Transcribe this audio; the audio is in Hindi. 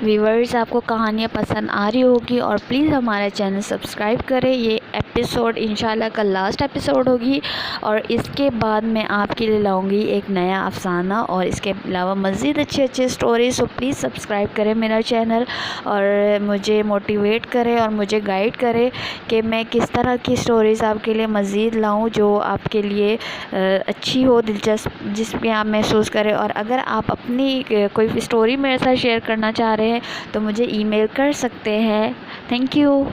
व्यूवर्स, आपको कहानियाँ पसंद आ रही होगी और प्लीज़ हमारा चैनल सब्सक्राइब करें। ये एपिसोड इंशाल्लाह कल लास्ट एपिसोड होगी और इसके बाद मैं आपके लिए लाऊंगी एक नया अफसाना और इसके अलावा मज़ीद अच्छे स्टोरीज। सो प्लीज़ सब्सक्राइब करें मेरा चैनल और मुझे मोटिवेट करें और मुझे गाइड करें कि मैं किस तरह की स्टोरीज़ आपके लिए मज़ीद लाऊं जो आपके लिए अच्छी हो, दिलचस्प, जिसमें आप महसूस करें। और अगर आप अपनी कोई स्टोरी मेरे साथ शेयर करना चाह रहे हैं तो मुझे ईमेल कर सकते हैं। Thank you.